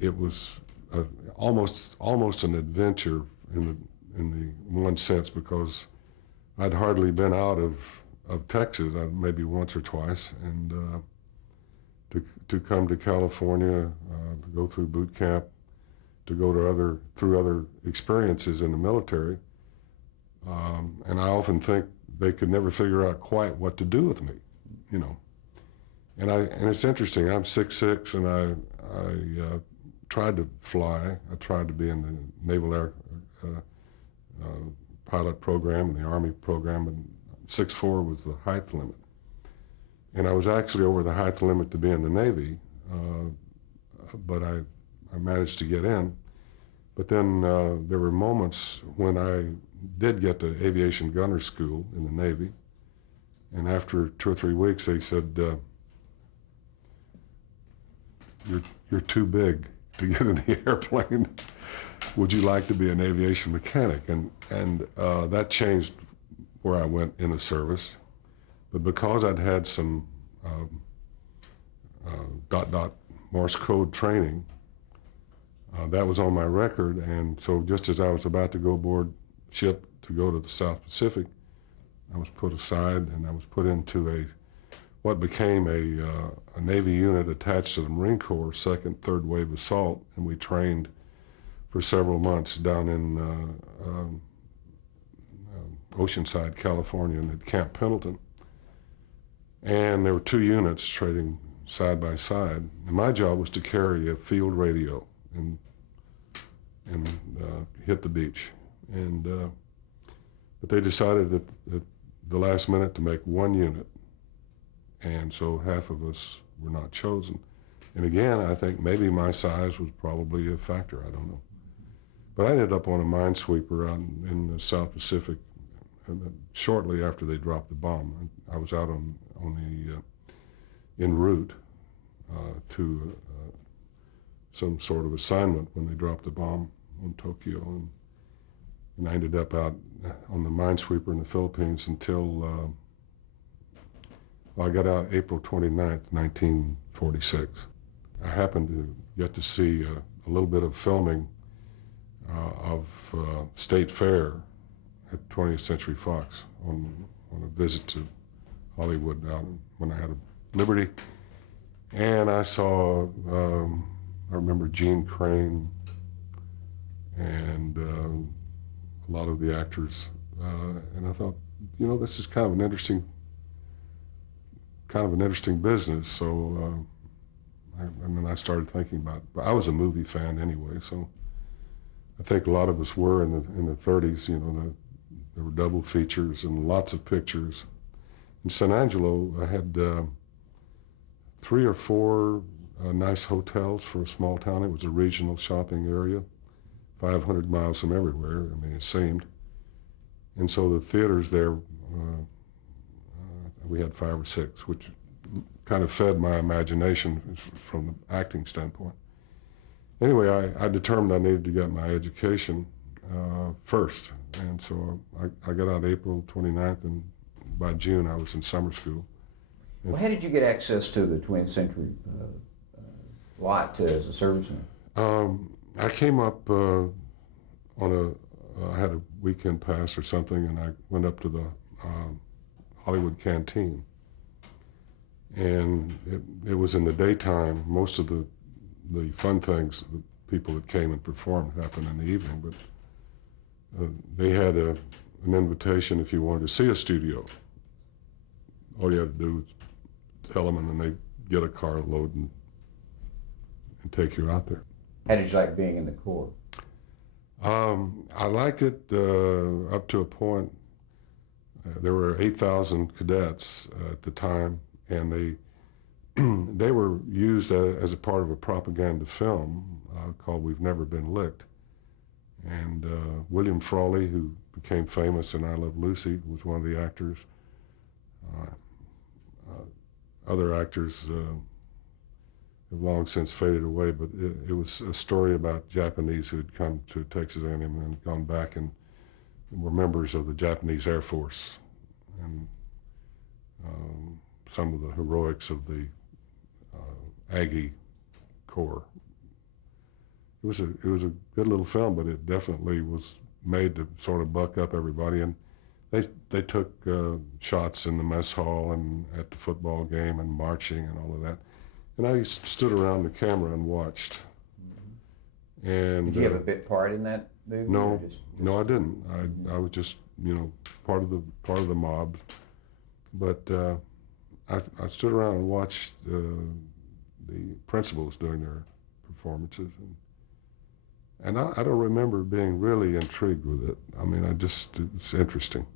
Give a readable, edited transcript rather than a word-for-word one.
it was almost an adventure in the one sense, because I'd hardly been out of Texas, maybe once or twice, and to come to California, to go through boot camp, to go to through other experiences in the military, and I often think they could never figure out quite what to do with me, you know. And it's interesting. I'm 6'6", and I tried to fly. I tried to be in the Naval Air pilot program and the Army program, and 6'4" was the height limit. And I was actually over the height limit to be in the Navy, but I managed to get in. But then there were moments when I did get to aviation gunner school in the Navy, and after 2 or 3 weeks they said, you're too big to get in the airplane. Would you like to be an aviation mechanic? And that changed where I went in the service. But because I'd had some Morse code training, that was on my record. And so just as I was about to go aboard ship to go to the South Pacific, I was put aside and I was put into what became a Navy unit attached to the Marine Corps, 2nd, 3rd Wave Assault, and we trained for several months down in Oceanside, California, and at Camp Pendleton. And there were 2 units trading side by side. And my job was to carry a field radio and hit the beach. But they decided at the last minute to make 1 unit. And so half of us were not chosen. And again, I think maybe my size was probably a factor, I don't know. But I ended up on a minesweeper out in the South Pacific shortly after they dropped the bomb. I was out en route to some sort of assignment when they dropped the bomb on Tokyo. And I ended up out on the minesweeper in the Philippines until I got out April 29th, 1946. I happened to get to see a little bit of filming of State Fair at 20th Century Fox on a visit to Hollywood out when I had a Liberty. And I saw, I remember Gene Crane and a lot of the actors. And I thought, this is kind of an interesting business. So, and then I started thinking about, I was a movie fan anyway, so I think a lot of us were in the 30s, there were double features and lots of pictures. In San Angelo, I had 3 or 4 nice hotels for a small town. It was a regional shopping area, 500 miles from everywhere, it seemed. And so the theaters there, we had 5 or 6, which kind of fed my imagination from the acting standpoint. Anyway, I determined I needed to get my education first. And so I got out April 29th, and by June I was in summer school. Well, how did you get access to the 20th Century lot as a serviceman? I came up I had a weekend pass or something, and I went up to the Hollywood canteen. And it was in the daytime. Most of the fun things, the people that came and performed, happened in the evening. But they had an invitation if you wanted to see a studio. All you had to do was tell them, and then they'd get a car load and take you out there. How did you like being in the Corps? I liked it up to a point. There were 8,000 cadets at the time, and they were used as a part of a propaganda film called "We've Never Been Licked." And William Frawley, who became famous in "I Love Lucy," was one of the actors. Other actors have long since faded away, but it was a story about Japanese who had come to Texas A&M and gone back and were members of the Japanese Air Force, and some of the heroics of the Aggie Corps. it was a good little film, but it definitely was made to sort of buck up everybody. And they took shots in the mess hall and at the football game and marching and all of that. And I stood around the camera and watched. And Did you have a bit part in that movie? no, or just- no, I didn't. I was just, you know, part of the mob. But I stood around and watched the principals doing their performances, and I don't remember being really intrigued with it. I mean, it's interesting.